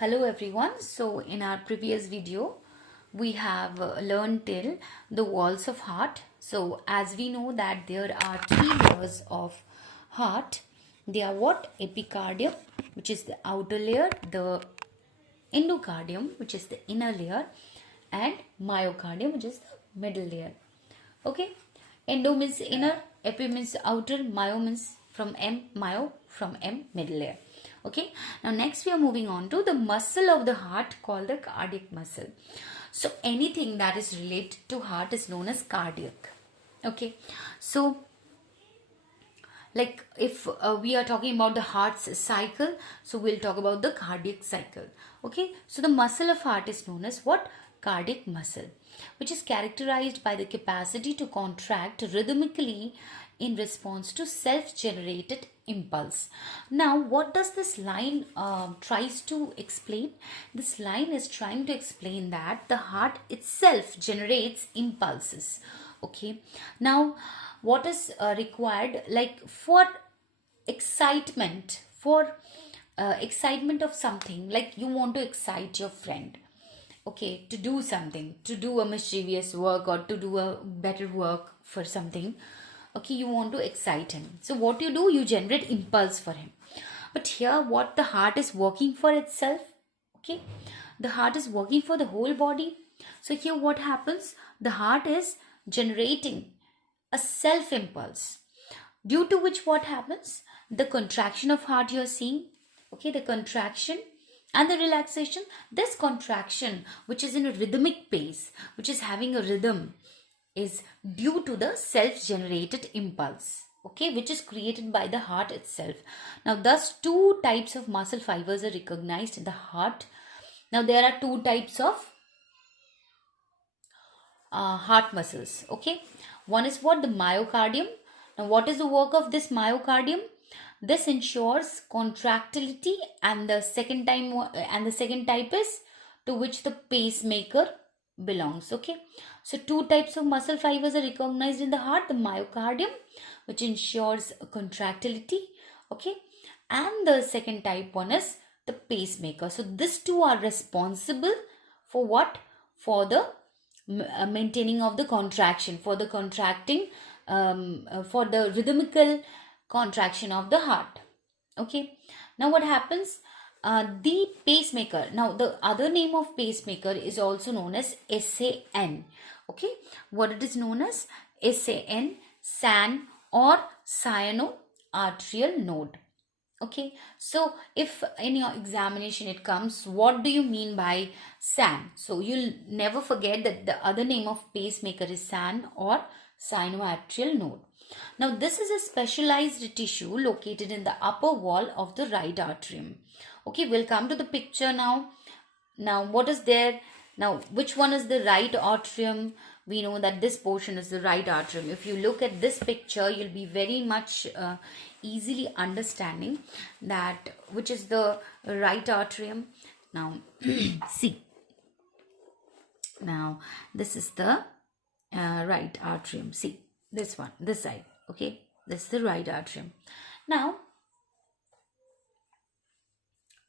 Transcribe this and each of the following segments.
Hello everyone. So in our previous video we have learned till the walls of heart. So as we know that there are three layers of heart. They are what? Epicardium, which is the outer layer, the endocardium, which is the inner layer, and myocardium, which is the middle layer. Okay, endo means inner, epi means outer, myo from M, middle layer. Okay, now next we are moving on to the muscle of the heart called the cardiac muscle. So anything that is related to heart is known as cardiac. Okay, so like if we are talking about the heart's cycle, so we'll talk about the cardiac cycle. Okay, so the muscle of heart is known as what? Cardiac muscle, which is characterized by the capacity to contract rhythmically in response to self-generated impulse. Now what does this line tries to explain? This line is trying to explain that the heart itself generates impulses. Okay, now what is required, like for excitement, for excitement of something, like you want to excite your friend, okay, to do something, to do a mischievous work or to do a better work for something. Okay, you want to excite him, so what you do, you generate impulse for him. But here what the heart is working for itself. Okay, the heart is working for the whole body. So here what happens, the heart is generating a self impulse, due to which what happens, the contraction of heart you are seeing. Okay, the contraction and the relaxation, this contraction which is in a rhythmic pace, which is having a rhythm, is due to the self generated impulse, okay, which is created by the heart itself. Now thus two types of muscle fibers are recognized in the heart. Now there are two types of heart muscles. Okay, one is what? The myocardium. Now what is the work of this myocardium? This ensures contractility, and the second type is to which the pacemaker belongs. Okay, so two types of muscle fibers are recognized in the heart: the myocardium, which ensures contractility, okay, and the second type one is the pacemaker. So these two are responsible for what? For the maintaining of the contraction, for the contracting, for the rhythmical contraction of the heart. Okay, now what happens, the pacemaker, now the other name of pacemaker is also known as SAN. Okay, what it is known as? SAN or cyanoarterial node. Okay, so if in your examination it comes, what do you mean by SAN? So you'll never forget that the other name of pacemaker is SAN or cyanoatrial node. Now this is a specialized tissue located in the upper wall of the right atrium. Okay, we'll come to the picture now. Now what is there? Now which one is the right atrium? We know that this portion is the right atrium. If you look at this picture, you'll be very much easily understanding that which is the right atrium. Now see, now this is the right atrium. See this one, this side. Okay, this is the right atrium. Now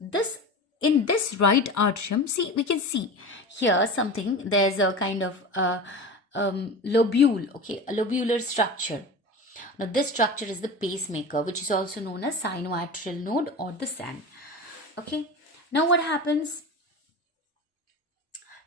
this, in this right atrium, see, we can see here something, there's a kind of lobule, okay, a lobular structure. Now this structure is the pacemaker, which is also known as cyanoatrial node or the SAN. Okay, now what happens?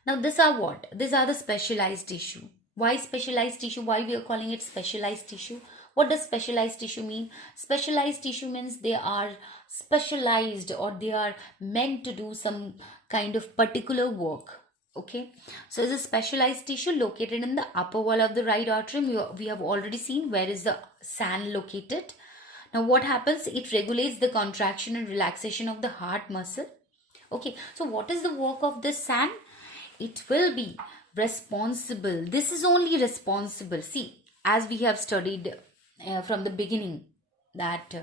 Now these are what? These are the specialized tissue. Why specialized tissue? Why we are calling it specialized tissue? What does specialized tissue mean? Specialized tissue means they are specialized, or they are meant to do some kind of particular work. Okay, so it's a specialized tissue located in the upper wall of the right atrium. We have already seen where is the SAN located. Now what happens? It regulates the contraction and relaxation of the heart muscle. Okay, so what is the work of this SAN? It will be responsible. This is only responsible. See, as we have studied from the beginning, that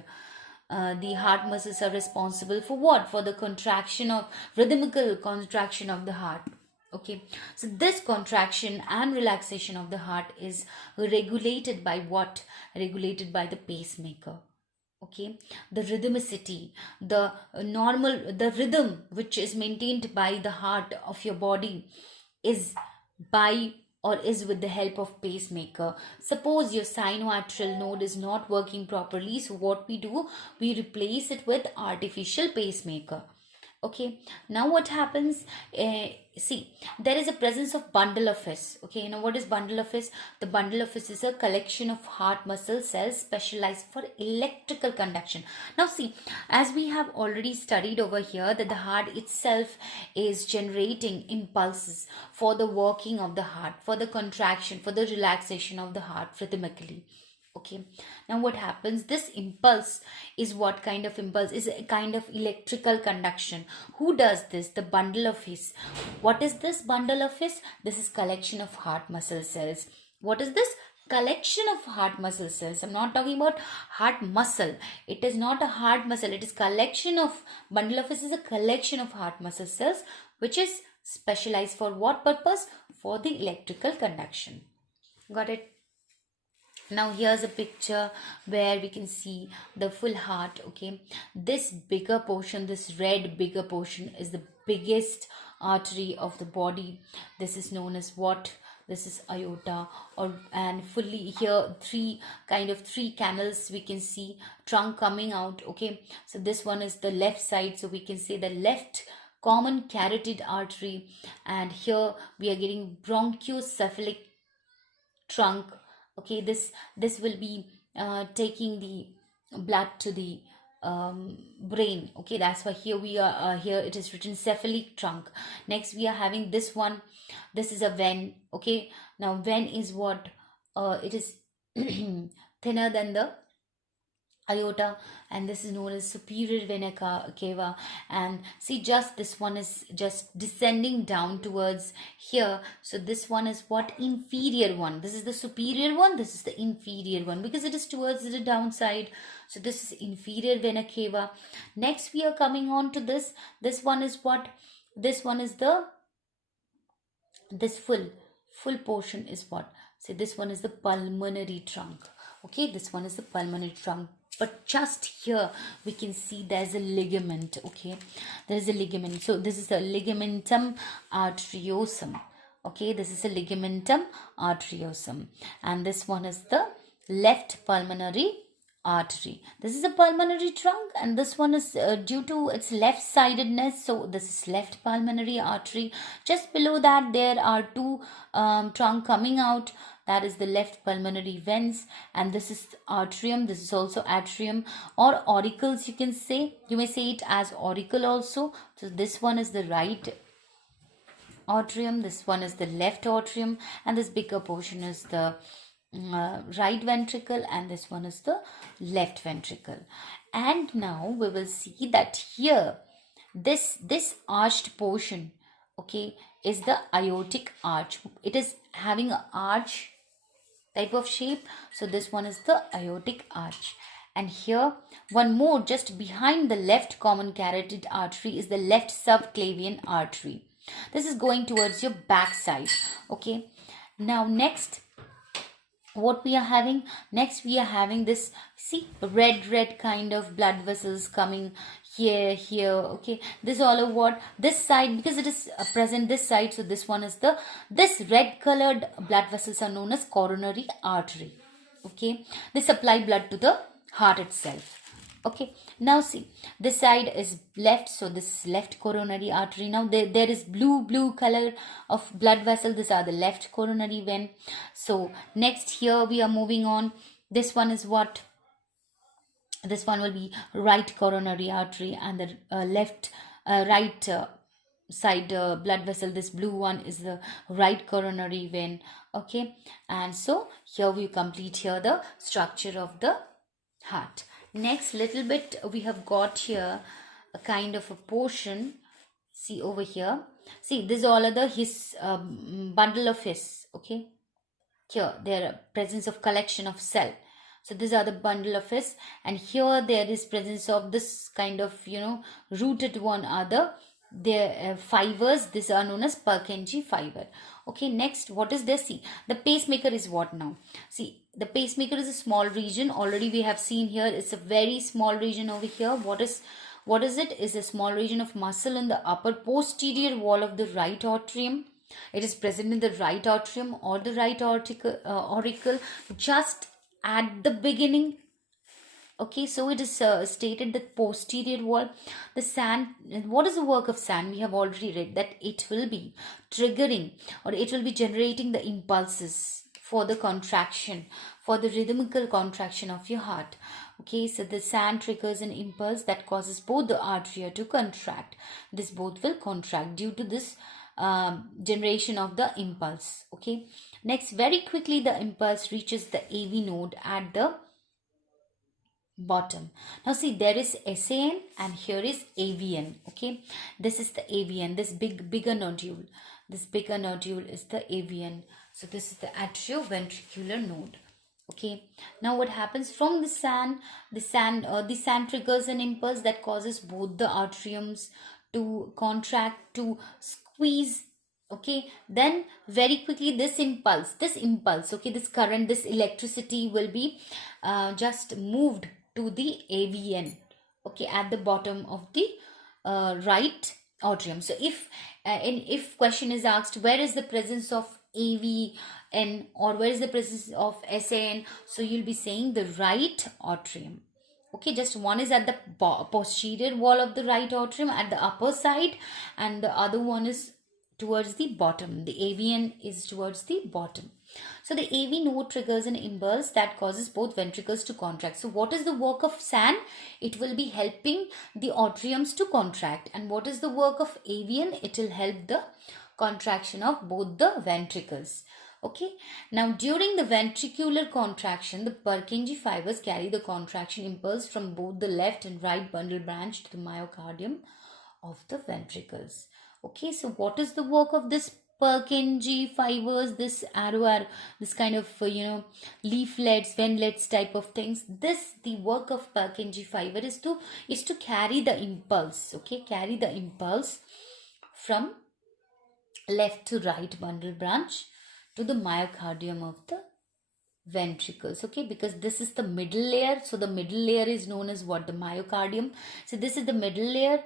the heart muscles are responsible for what? For the contraction of, rhythmical contraction of the heart. Okay, so this contraction and relaxation of the heart is regulated by what? Regulated by the pacemaker. Okay, the rhythmicity, the the rhythm which is maintained by the heart of your body is by or is with the help of pacemaker. Suppose your sinoatrial node is not working properly, so what we do, we replace it with artificial pacemaker. Okay, now what happens, see, there is a presence of bundle of his. Okay, now what is bundle of his? The bundle of his is a collection of heart muscle cells specialized for electrical conduction. Now see, as we have already studied over here, that the heart itself is generating impulses for the working of the heart, for the contraction, for the relaxation of the heart rhythmically. Okay, now what happens, this impulse is what kind of impulse? Is a kind of electrical conduction. Who does this? The bundle of his. What is this bundle of his? This is collection of heart muscle cells. What is this? Collection of heart muscle cells. I'm not talking about heart muscle. It is not a heart muscle. It is collection of, bundle of his is a collection of heart muscle cells which is specialized for what purpose? For the electrical conduction. Got it? Now here's a picture where we can see the full heart. Okay, this bigger portion, this red bigger portion, is the biggest artery of the body. This is known as what? This is aorta. Or and fully here three canals we can see, trunk coming out. Okay, so this one is the left side, so we can say the left common carotid artery, and here we are getting bronchocephalic trunk. Okay, this will be taking the blood to the brain. Okay, that's why here we are, here it is written cephalic trunk. Next we are having this one. This is a vein. Okay, now vein is what? It is thinner than the aorta, and this is known as superior vena cava. And see, just this one is just descending down towards here, so this one is what? Inferior one. This is the superior one, this is the inferior one, because it is towards the downside. So this is inferior vena cava. Next we are coming on to this one is what? This one is the, this full portion is what? So this one is the pulmonary trunk. Okay, this one is the pulmonary trunk. But just here we can see there's a ligament. Okay, there's a ligament. So this is the ligamentum arteriosum. Okay, this is a ligamentum arteriosum, and this one is the left pulmonary artery. This is a pulmonary trunk, and this one is due to its left sidedness, so this is left pulmonary artery. Just below that there are two trunk coming out, that is the left pulmonary veins, and this is atrium. This is also atrium or auricles, you can say. You may say it as auricle also. So this one is the right atrium, this one is the left atrium, and this bigger portion is the right ventricle, and this one is the left ventricle. And now we will see that here this arched portion, okay, is the aortic arch. It is having an arch type of shape, so this one is the aortic arch. And here one more just behind the left common carotid artery is the left subclavian artery. This is going towards your back side. Okay, now next what we are having, next we are having this, see, red kind of blood vessels coming here. Okay, this all of what? This side, because it is present this side, so this one is the, this red colored blood vessels are known as coronary artery. Okay, they supply blood to the heart itself. Okay, now see, this side is left, so this is left coronary artery. Now there is blue color of blood vessel. These are the left coronary vein. So next here we are moving on. This one is what? This one will be right coronary artery, and the left right side blood vessel, this blue one, is the right coronary vein. Okay, and so here we complete here the structure of the heart. Next little bit we have got here a kind of a portion. See over here, see, this all are the his bundle of his. Okay, here there are presence of collection of cell, so these are the bundle of his, and here there is presence of this kind of, you know, rooted one are the fibers. These are known as Purkinje fiber. Okay, next, what is this? See, the pacemaker is what now? See, the pacemaker is a small region. Already we have seen here, it's a very small region over here. What is it? Is a small region of muscle in the upper posterior wall of the right atrium. It is present in the right atrium or the right auricle just at the beginning. Okay, so it is stated that posterior wall, the sand. What is the work of sand? We have already read that it will be triggering, or it will be generating the impulses for the contraction, for the rhythmical contraction of your heart. Okay, so the sand triggers an impulse that causes both the artery to contract. This both will contract due to this generation of the impulse. Okay, next, very quickly the impulse reaches the AV node at the bottom. Now see, there is SAN and here is AVN. Okay, this is the AVN, this bigger nodule. This bigger nodule is the AVN. So this is the atrioventricular node. Okay, now what happens from the SAN? The SAN triggers an impulse that causes both the atriums to contract, to squeeze. Okay, then very quickly this impulse, okay, this current, this electricity will be just moved to the AVN, okay, at the bottom of the right atrium. So if question is asked, where is the presence of AVN or where is the presence of SAN, so you'll be saying the right atrium. Okay, just one is at the posterior wall of the right atrium at the upper side, and the other one is towards the bottom. The AVN is towards the bottom. So the AV node triggers an impulse that causes both ventricles to contract. So what is the work of SAN? It will be helping the atriums to contract. And what is the work of AVN? It will help the contraction of both the ventricles. Okay, now during the ventricular contraction, the Purkinje fibers carry the contraction impulse from both the left and right bundle branch to the myocardium of the ventricles. Okay, so what is the work of this Purkinje fibers, this arrow, this kind of leaflets, ventlets type of things? The work of Purkinje fiber is to carry the impulse. Okay, carry the impulse from left to right bundle branch to the myocardium of the ventricles. Okay, because this is the middle layer, so the middle layer is known as what? The myocardium. So this is the middle layer,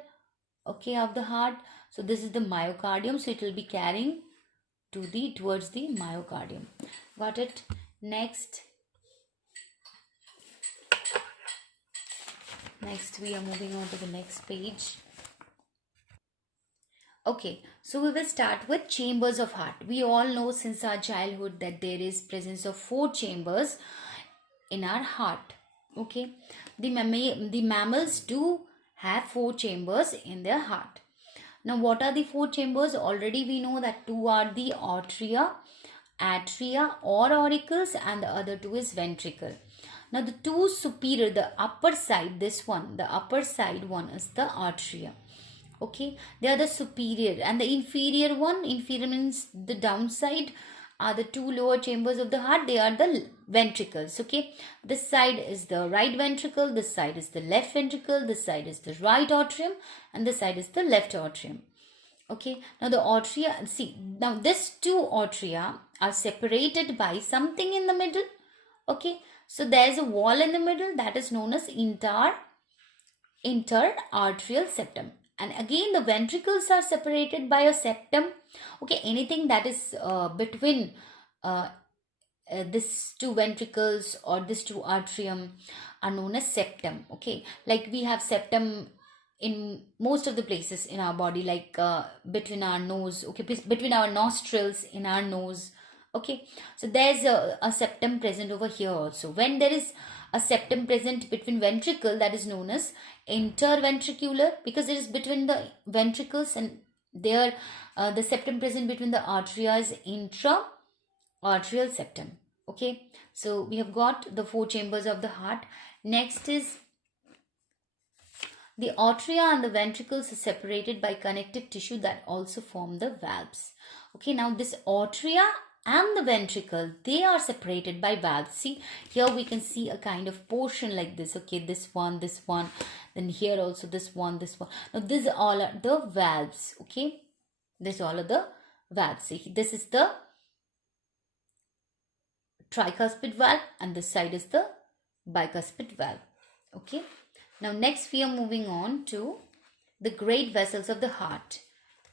okay, of the heart. So this is the myocardium, so it will be carrying towards the myocardium. Got it? Next we are moving on to the next page. Okay, so we will start with chambers of heart. We all know since our childhood that there is presence of 4 chambers in our heart. Okay, the mammals do have 4 chambers in their heart. Now what are the 4 chambers? Already we know that 2 are the atria or auricles, and the other 2 is ventricle. Now the 2 superior, the upper side, the upper side one is the atria. Okay, they are the superior, and the inferior means the downside, are the 2 lower chambers of the heart. They are the ventricles. Okay, this side is the right ventricle, this side is the left ventricle, this side is the right atrium, and this side is the left atrium. Okay, now the atria, see, now these 2 atria are separated by something in the middle. Okay, so there is a wall in the middle that is known as interarterial septum. And again, the ventricles are separated by a septum. Okay, anything that is between these 2 ventricles or this 2 atrium are known as septum. Okay, like we have septum in most of the places in our body, like between our nose, okay, between our nostrils, in our nose. Okay, so there's a septum present over here also. When there is a septum present between ventricle, that is known as interventricular, because it is between the ventricles, and there the septum present between the atria is intra-arterial septum. Okay, so we have got the 4 chambers of the heart. Next is the atria and the ventricles are separated by connective tissue that also form the valves. Okay, now this atria and the ventricle, they are separated by valves. See, here we can see a kind of portion like this. Okay, this one, then here also this one. Now these all are the valves. Okay, these all are the valve. See, this is the tricuspid valve and this side is the bicuspid valve. Okay. Now next we are moving on to the great vessels of the heart.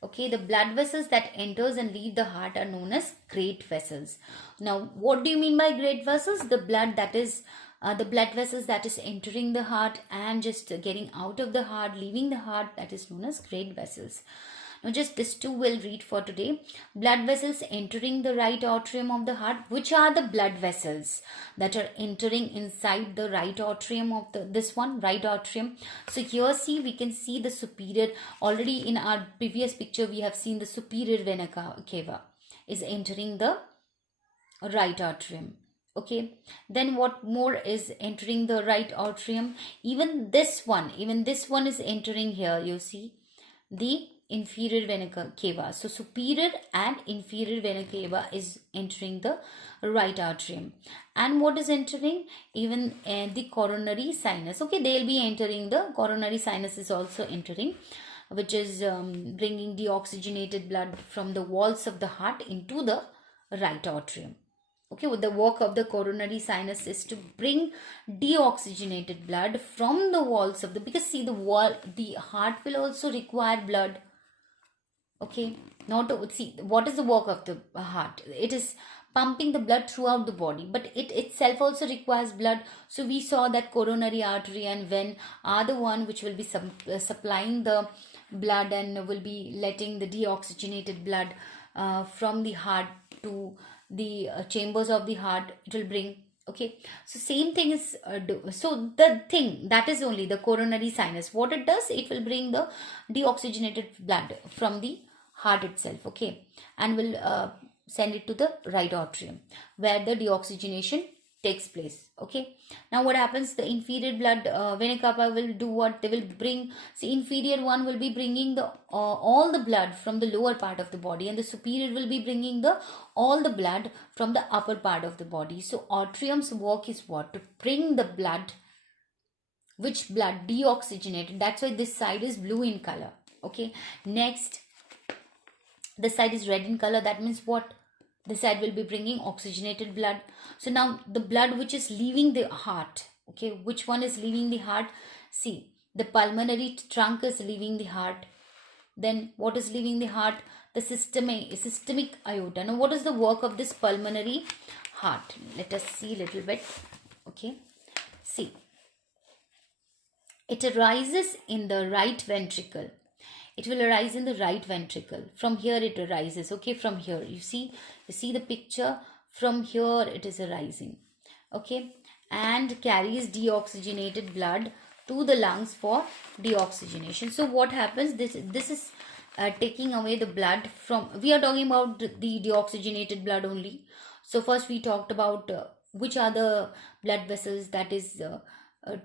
Okay, the blood vessels that enters and leave the heart are known as great vessels. Now, what do you mean by great vessels? The blood vessels that is entering the heart and just getting out of the heart, leaving the heart, that is known as great vessels. Now, just this two we'll read for today. Blood vessels entering the right atrium of the heart. Which are the blood vessels that are entering inside the right atrium of this one, right atrium? So here see, we can see the superior. Already in our previous picture, we have seen the superior vena cava is entering the right atrium. Okay, then what more is entering the right atrium? Even this one is entering here. You see the inferior vena cava. So superior and inferior vena cava is entering the right atrium. And what is entering? Even the coronary sinus. Okay, they'll be entering, the coronary sinus is also entering, which is bringing deoxygenated blood from the walls of the heart into the right atrium. Okay, well, the work of the coronary sinus is to bring deoxygenated blood from the walls of the, because see, the heart will also require blood. Okay, not to see what is the work of the heart. It is pumping the blood throughout the body, but it itself also requires blood. So we saw that coronary artery and vein are the one which will be supplying the blood and will be letting the deoxygenated blood from the heart to the chambers of the heart. It will bring. Okay, so same thing is so the thing that is only the coronary sinus. What it does, it will bring the deoxygenated blood from the heart itself. Okay, and will send it to the right atrium where the deoxygenation takes place. Okay, now what happens? The inferior blood vena cava will do what? They will bring, see, inferior one will be bringing the all the blood from the lower part of the body, and the superior will be bringing the all the blood from the upper part of the body. So atrium's work is what? To bring the blood. Which blood? Deoxygenated. That's why this side is blue in color. Okay, next this side is red in color. That means what? This side will be bringing oxygenated blood. So now the blood which is leaving the heart. Okay, which one is leaving the heart? See, the pulmonary trunk is leaving the heart. Then what is leaving the heart? The systemic aorta. Now what is the work of this pulmonary heart? Let us see a little bit. Okay, see, it arises in the right ventricle. It will arise in the right ventricle. From here it arises. Okay, from here you see the picture. From here it is arising. Okay, and carries deoxygenated blood to the lungs for deoxygenation. So what happens? This is taking away the blood from, we are talking about the deoxygenated blood only. So first we talked about which are the blood vessels that is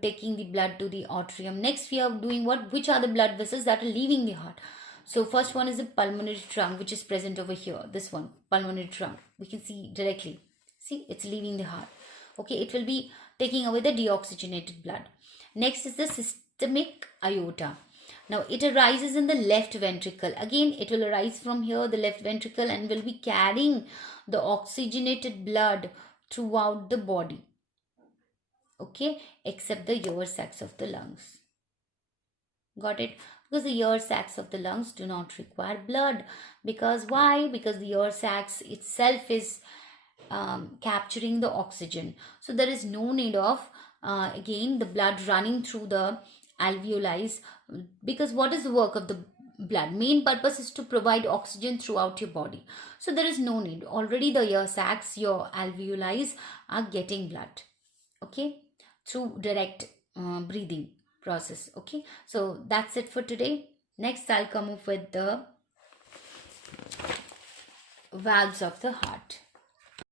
taking the blood to the atrium. Next we are doing what? Which are the blood vessels that are leaving the heart? So first one is the pulmonary trunk, which is present over here. This one, pulmonary trunk, we can see directly. See, it's leaving the heart. Okay, it will be taking away the deoxygenated blood. Next is the systemic aorta. Now it arises in the left ventricle. Again, it will arise from here, the left ventricle, and will be carrying the oxygenated blood throughout the body. Okay, except the air sacs of the lungs. Got it? Because the air sacs of the lungs do not require blood. Because why? Because the air sacs itself is capturing the oxygen. So there is no need of again the blood running through the alveoli. Because what is the work of the blood? Main purpose is to provide oxygen throughout your body. So there is no need. Already the air sacs, your alveoli are getting blood. Okay, through direct breathing process. Okay, so that's it for today. Next I'll come up with the valves of the heart.